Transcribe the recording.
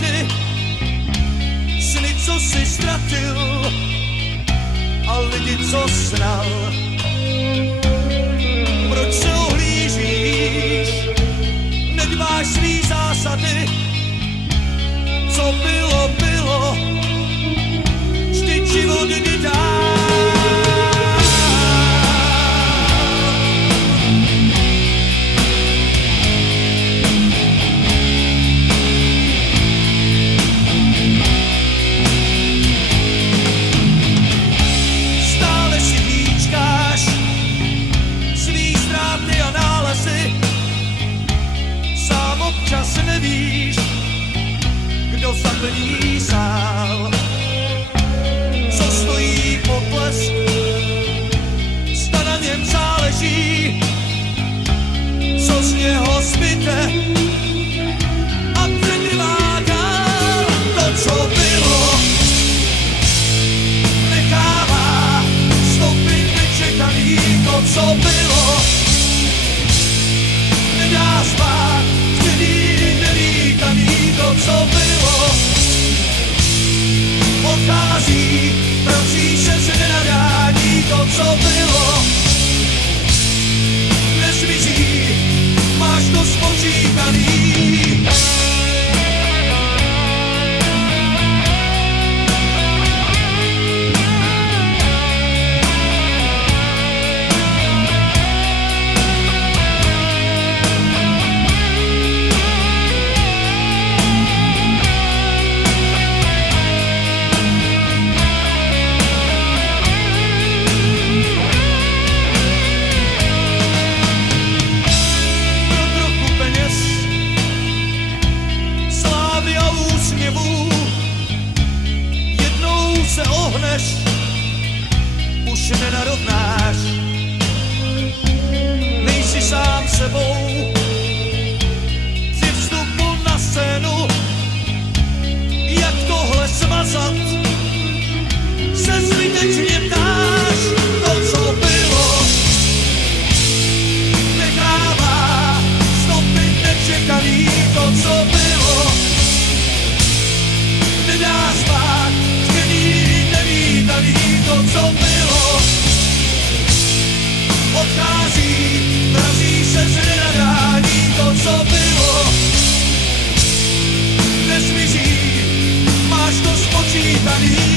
zády, sny, co si ztratil, a lidi, co znal. Proč se ohlížíš, nedbáš svý zásady, co bylo, bylo, vždyť život jdi dál. Občas nevíš, kdo zaplní sál, co stojí potlesk, zda na něm záleží, co z něho zbyde a přetrvá dál. To, co bylo, nechává stoupit nečekaný. To, co bylo, nedá spát, to, co bylo, odchází, vrací se z nenadání. To, co bylo, nezmizí, máš to spočítaný. Se ohneš, už nenarovnáš, nejsi sám sebou. Při vstupu na scénu, jak tohle smazat, se zbytečně ptáš. To, co bylo, nechává stopit nečekaný. To, co bylo, nedá spát, to, co bylo, odchází, vrací se z nenadání. To, co bylo, nezmizí, máš to spočítaný.